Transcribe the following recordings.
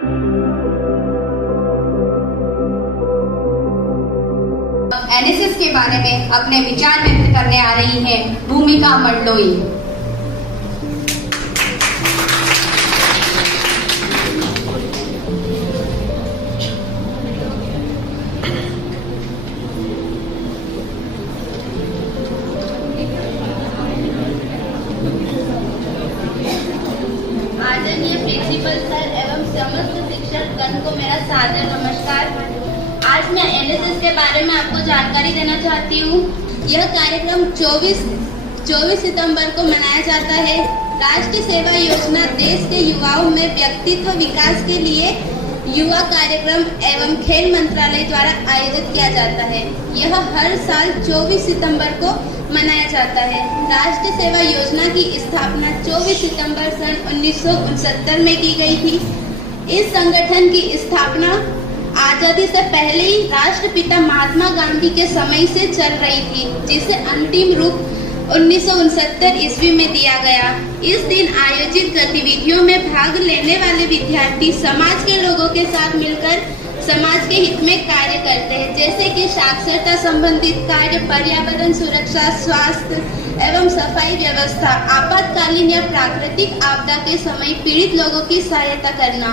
NSS के बारे में अपने विचार व्यक्त करने आ रही हैं भूमिका मंडलोई। आदरणीय प्रिंसिपल सर एवं समस्त शिक्षक गण को मेरा सादर नमस्कार। आज मैं एनएसएस के बारे में आपको जानकारी देना चाहती हूँ। यह कार्यक्रम 24 सितंबर को मनाया जाता है। राष्ट्रीय सेवा योजना देश के युवाओं में व्यक्तित्व विकास के लिए युवा कार्यक्रम एवं खेल मंत्रालय द्वारा आयोजित किया जाता है। यह हर साल 24 सितंबर को मनाया जाता है। राष्ट्रीय सेवा योजना की स्थापना 24 सितंबर सन 1969 में की गई थी। इस संगठन की स्थापना आजादी से पहले ही राष्ट्रपिता महात्मा गांधी के समय से चल रही थी, जिसे अंतिम रूप 1969 ईस्वी में दिया गया। इस दिन आयोजित गतिविधियों में भाग लेने वाले विद्यार्थी समाज के लोगों के साथ मिलकर समाज के हित में कार्य करते हैं, जैसे कि साक्षरता संबंधित कार्य, पर्यावरण सुरक्षा, स्वास्थ्य एवं सफाई व्यवस्था, आपातकालीन या प्राकृतिक आपदा के समय पीड़ित लोगों की सहायता करना।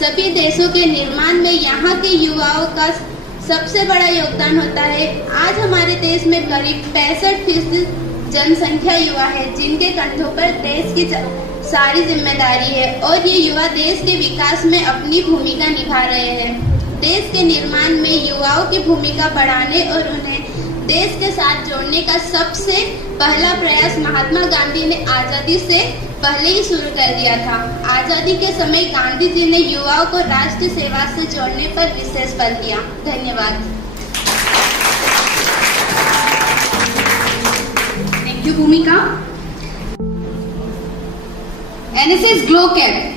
सभी देशों के निर्माण में यहाँ के युवाओं का सबसे बड़ा योगदान होता है। आज हमारे देश में करीब 65% जनसंख्या युवा है, जिनके कंधों पर देश की सारी जिम्मेदारी है और ये युवा देश के विकास में अपनी भूमिका निभा रहे हैं। देश के निर्माण में युवाओं की भूमिका बढ़ाने और उन्हें देश के साथ जोड़ने का सबसे पहला प्रयास महात्मा गांधी ने आजादी से पहले ही शुरू कर दिया था। आजादी के समय गांधी जी ने युवाओं को राष्ट्र सेवा से जोड़ने पर विशेष बल दिया। धन्यवाद। थैंक यू भूमिका। NSS glow cap.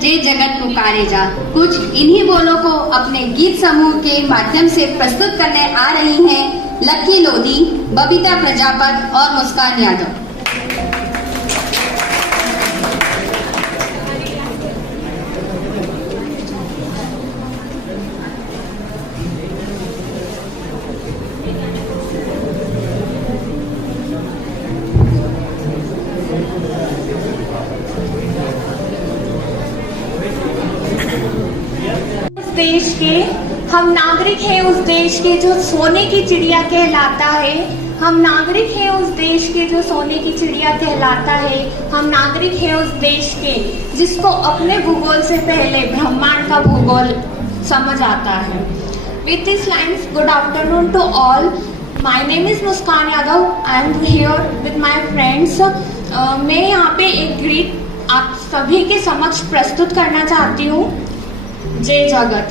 जय जगत पुकारे जा। कुछ इन्हीं बोलों को अपने गीत समूह के माध्यम से प्रस्तुत करने आ रही हैं लकी लोधी, बबीता प्रजापत और मुस्कान यादव। देश के हम नागरिक हैं, उस देश के जो सोने की चिड़िया कहलाता है। हम नागरिक हैं उस देश के जो सोने की चिड़िया कहलाता है। हम नागरिक हैं उस देश के जिसको अपने भूगोल से पहले ब्रह्मांड का भूगोल समझ आता है। With these lines, good afternoon to all. My name is Muskan Yadav. I am here with my friends. मैं यहाँ पे एक गीत आप सभी के समक्ष प्रस्तुत करना चाहती हूँ। जय जगत,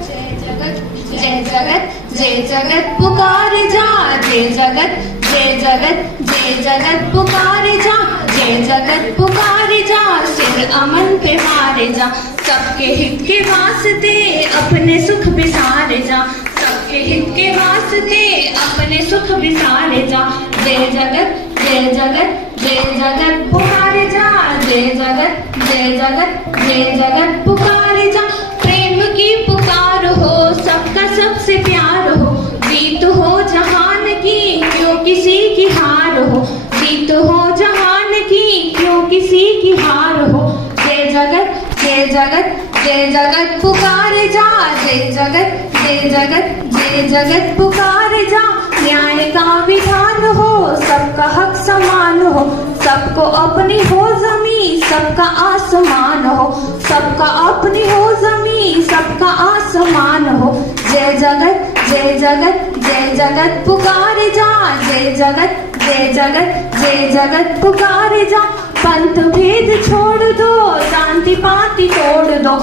जय जगत, जय जगत, जय जगत पुकारे जा। जय जगत, जय जगत, जय जगत पुकारे जा। जय जगत पुकारे जा, सिर अमन पे मारे जा। सबके हित के वास्ते अपने सुख बिसारे जा। सबके हित के वास्ते अपने सुख बिसारे जा। जय जगत, जय जगत, जय जगत पुकारे जा। जय जगत, जय जगत, जय जगत पुकारे जा। प्रेम की पुकार हो, सबका सबसे प्यार हो। जीत हो जहान की, क्यों किसी की हार हो। जीत हो जहान की, क्यों किसी की हार हो। जय जगत, जय जगत, जय जगत पुकारे जा। जय जगत, जय जगत, जय जगत पुकारे जा। न्याय का विधान हो, सबका हक समान हो। सबको अपनी हो जमी, सबका आसमान हो। सबका अपनी हो जमी, सबका आसमान हो। जय जगत, जय जगत, जय जगत पुकारे जा। जय जगत, जय जगत, जय जगत पुकारे जा। पंथ भेद छोड़ दो, शांति पाति तोड़ दो।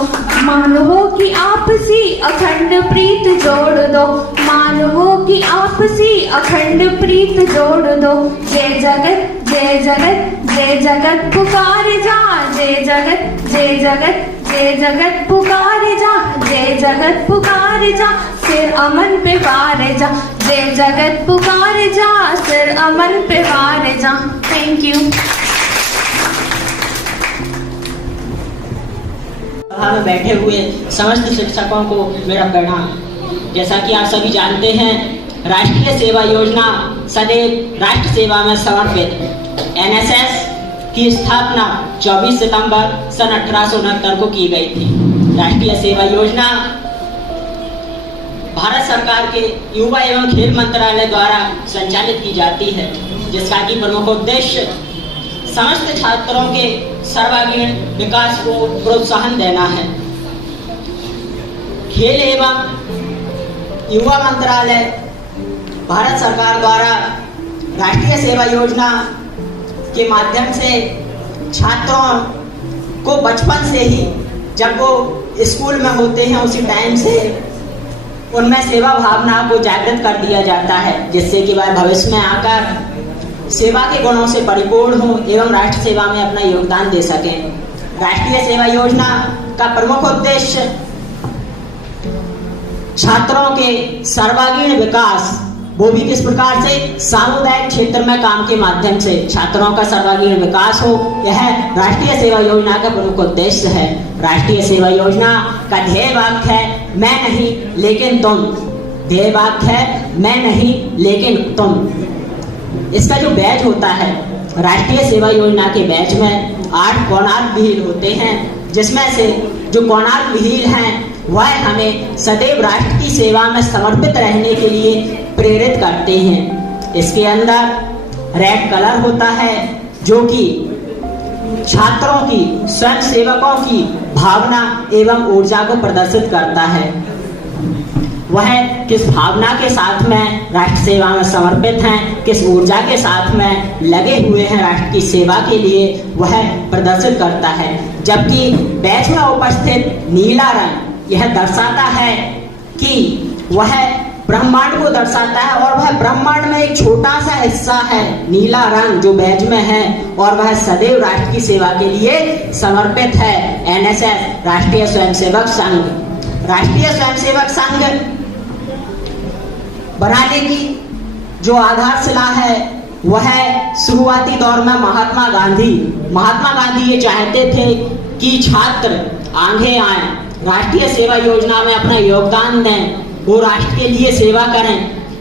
मानवों की आपसी अखंड प्रीत जोड़ दो। मानवों की की आपसी अखंड प्रीत जोड़ दो। जय जगत जय जगत जय जगत पुकारे जा, जय जगत जय जगत जय जगत पुकारे जा, जय जगत पुकारे जा, सिर अमन पे वारे जा, जय जगत पुकारे जा, सिर अमन पे वारे जा। Thank you. सभा में बैठे हुए समस्त शिक्षकों को मेरा प्रणाम। जैसा कि आप सभी जानते हैं, राष्ट्रीय सेवा योजना सदैव राष्ट्र सेवा में समर्पित एनएसएस की स्थापना 24 सितंबर सन 1869 को की गई थी। राष्ट्रीय सेवा योजना भारत सरकार के युवा एवं खेल मंत्रालय द्वारा संचालित की जाती है, जिसका कि प्रमुख उद्देश्य समस्त छात्रों के सर्वांगीण विकास को प्रोत्साहन देना है। खेल एवं युवा मंत्रालय भारत सरकार द्वारा राष्ट्रीय सेवा योजना के माध्यम से छात्रों को बचपन से ही, जब वो स्कूल में होते हैं उसी टाइम से उनमें सेवा भावना को जागृत कर दिया जाता है, जिससे कि वह भविष्य में आकर सेवा के गुणों से परिपूर्ण हो एवं राष्ट्र सेवा में अपना योगदान दे सकें। राष्ट्रीय सेवा योजना का प्रमुख उद्देश्य छात्रों के सर्वांगीण विकास, वो भी किस प्रकार से, सामुदायिक क्षेत्र में काम के माध्यम से छात्रों का सर्वांगीण विकास हो, यह राष्ट्रीय सेवा योजना का प्रमुख उद्देश्य है। राष्ट्रीय सेवा योजना का ध्येय वाक्य है, मैं नहीं लेकिन तुम। ध्येय वाक्य है, मैं नहीं लेकिन तुम। इसका जो बैच होता है, राष्ट्रीय सेवा योजना के बैच में 8 कोणार्क व्हील होते हैं, जिसमें से जो कोणार्क व्हील हैं वह हमें सदैव राष्ट्र की सेवा में समर्पित रहने के लिए प्रेरित करते हैं। इसके अंदर रेड कलर होता है, जो कि छात्रों की, स्वयं सेवकों की भावना एवं ऊर्जा को प्रदर्शित करता है। वह किस भावना के साथ में राष्ट्र सेवा में समर्पित हैं, किस ऊर्जा के साथ में लगे हुए हैं राष्ट्र की सेवा के लिए, वह प्रदर्शित करता है। जबकि बैच में उपस्थित नीला रंग यह दर्शाता है कि वह ब्रह्मांड को दर्शाता है, और वह ब्रह्मांड में एक छोटा सा हिस्सा है, नीला रंग जो बैज में है, और वह सदैव राष्ट्र की सेवा के लिए समर्पित है। एनएसएस राष्ट्रीय स्वयंसेवक संघ। राष्ट्रीय स्वयंसेवक संघ बनाने की जो आधारशिला है वह शुरुआती दौर में महात्मा गांधी ये चाहते थे कि छात्र आगे आए, राष्ट्रीय सेवा योजना में अपना योगदान दें, वो राष्ट्र के लिए सेवा करें,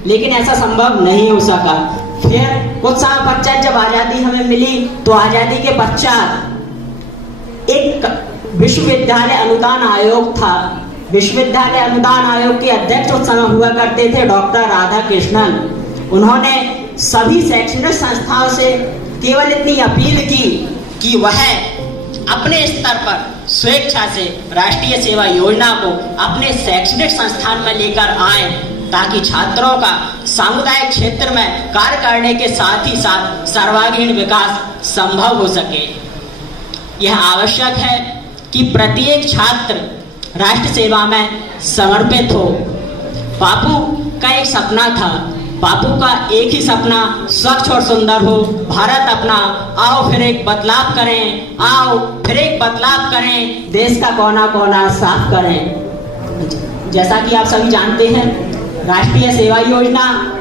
लेकिन ऐसा संभव नहीं हो सका। फिर कुछ साल पश्चात जब आजादी हमें मिली, तो आजादी के पश्चात एक विश्वविद्यालय अनुदान आयोग था। विश्वविद्यालय अनुदान आयोग के अध्यक्ष उस समय हुआ करते थे डॉक्टर राधाकृष्णन। उन्होंने सभी शैक्षणिक संस्थाओं से केवल इतनी अपील की कि वह अपने स्तर पर स्वेच्छा से राष्ट्रीय सेवा योजना को अपने शैक्षणिक संस्थान में लेकर आए, ताकि छात्रों का सामुदायिक क्षेत्र में कार्य करने के साथ ही साथ सर्वांगीण विकास संभव हो सके। यह आवश्यक है कि प्रत्येक छात्र राष्ट्र सेवा में समर्पित हो। बापू का एक सपना था, बापू का एक ही सपना स्वच्छ और सुंदर हो भारत अपना, आओ फिर एक बदलाव करें, आओ फिर एक बदलाव करें, देश का कोना कोना साफ करें। जैसा कि आप सभी जानते हैं, राष्ट्रीय सेवा योजना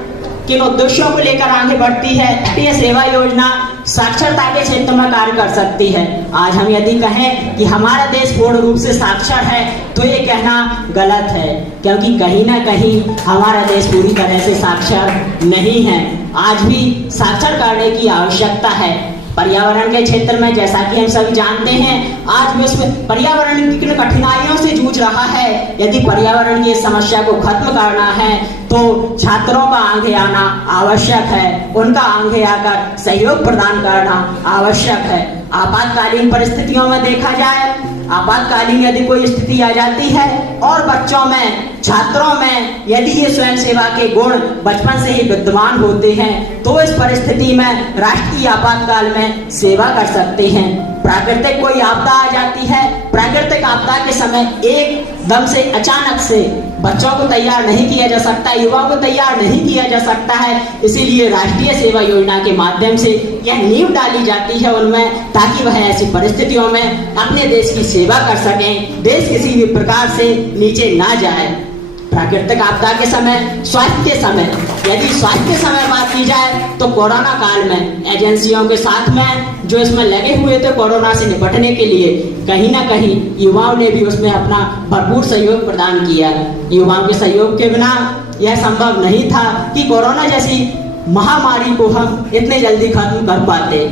किन उद्देश्यों को लेकर आगे बढ़ती है। राष्ट्रीय सेवा योजना साक्षरता के क्षेत्र में कार्य कर सकती है। आज हम यदि कहें कि हमारा देश पूर्ण रूप से साक्षर है, तो ये कहना गलत है, क्योंकि कहीं ना कहीं हमारा देश पूरी तरह से साक्षर नहीं है। आज भी साक्षर करने की आवश्यकता है। पर्यावरण के क्षेत्र में जैसा कि हम सभी जानते हैं, आज विश्व पर्यावरण की कठिनाइयों से जूझ रहा है। यदि पर्यावरण की समस्या को खत्म करना है, तो छात्रों का आगे आना आवश्यक है, उनका आगे आकर सहयोग प्रदान करना आवश्यक है। आपातकालीन परिस्थितियों में देखा जाए, आपातकालीन यदि कोई स्थिति आ जाती है और बच्चों में, छात्रों में यदि ये स्वयं सेवा के गुण बचपन से ही विद्यमान होते हैं, तो इस परिस्थिति में राष्ट्रीय आपातकाल में सेवा कर सकते हैं। प्राकृतिक कोई आपदा आ जाती है, प्राकृतिक आपदा के समय एकदम से अचानक से बच्चों को तैयार नहीं किया जा सकता, युवाओं को तैयार नहीं किया जा सकता है। इसीलिए राष्ट्रीय सेवा योजना के माध्यम से यह नींव डाली जाती है उनमें, ताकि वह ऐसी परिस्थितियों में अपने देश की सेवा कर सकें, देश किसी भी प्रकार से नीचे ना जाए। प्राकृतिक आपदा के समय, स्वास्थ्य के समय, यदि स्वास्थ्य के समय बात की जाए तो कोरोना काल में एजेंसियों के साथ में जो इसमें लगे हुए थे कोरोना से निपटने के लिए, कहीं ना कहीं युवाओं ने भी उसमें अपना भरपूर सहयोग प्रदान किया। युवाओं के सहयोग के बिना यह संभव नहीं था कि कोरोना जैसी महामारी को हम इतने जल्दी खत्म कर पाते।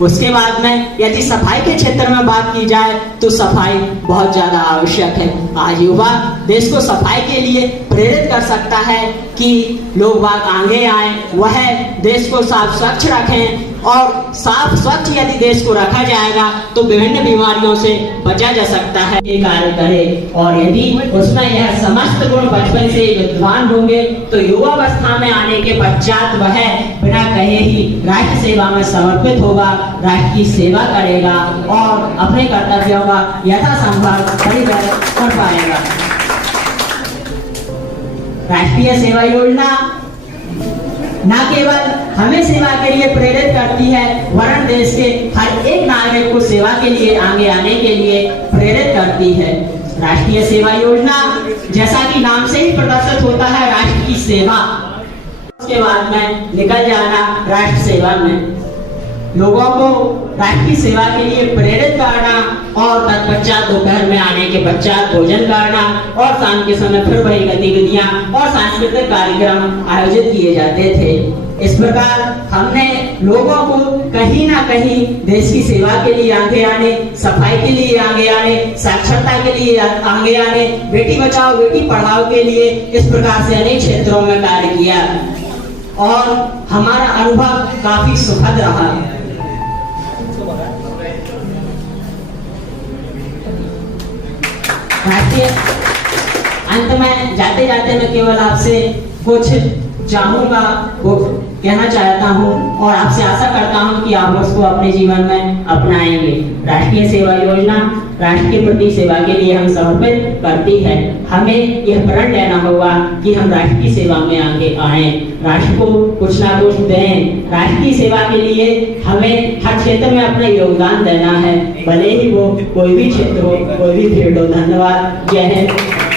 उसके बाद में यदि सफाई के क्षेत्र में बात की जाए तो सफाई बहुत ज्यादा आवश्यक है। आज युवा देश को सफाई के लिए प्रेरित कर सकता है कि लोग बाग आगे आए, वह देश को साफ स्वच्छ रखें, और साफ स्वच्छ यदि देश को रखा जाएगा तो विभिन्न बीमारियों से बचा जा सकता है। ये कार्य करे, और यदि उसमें यह समस्त गुण बचपन से विद्वान होंगे तो युवावस्था में आने के पश्चात वह बिना कहे ही राष्ट्र सेवा में समर्पित होगा, राष्ट्र की सेवा करेगा और अपने कर्तव्यों का यथासंभव परिवर्तन कर पाएगा। राष्ट्रीय सेवा योजना न केवल हमें सेवा के लिए प्रेरित करती है, वरन देश के हर एक नागरिक को सेवा के लिए आगे आने के लिए प्रेरित करती है। राष्ट्रीय सेवा योजना जैसा कि नाम से ही प्रदर्शित होता है, राष्ट्र की सेवा, उसके बाद में निकल जाना राष्ट्र सेवा में, लोगों को राष्ट्र की सेवा के लिए प्रेरित करना, और तत्पश्चात दोपहर में आने के पश्चात भोजन करना, और शाम के समय फिर वही गतिविधियां और सांस्कृतिक कार्यक्रम आयोजित किए जाते थे। इस प्रकार हमने लोगों को कहीं ना कहीं देश की सेवा के लिए आगे आने, सफाई के लिए आगे आने, साक्षरता के लिए आगे आने, बेटी बचाओ बेटी पढ़ाओ के लिए इस प्रकार से अनेक क्षेत्रों में कार्य किया, और हमारा अनुभव काफी सुखद रहा। अंत में जाते जाते मैं केवल आपसे कुछ चाहूंगा, वो कहना चाहता हूँ, और आपसे आशा करता हूँ कि आप उसको अपने जीवन में अपनाएंगे। राष्ट्रीय सेवा योजना राष्ट्र के प्रति सेवा के लिए हम समर्पित करती है। हमें यह प्रण लेना होगा कि हम राष्ट्र की सेवा में आगे आए, राष्ट्र को कुछ ना कुछ दें। राष्ट्र की सेवा के लिए हमें हर क्षेत्र में अपना योगदान देना है, भले ही वो कोई भी क्षेत्र हो, कोई भी फील्ड हो। धन्यवाद। जय हिंद।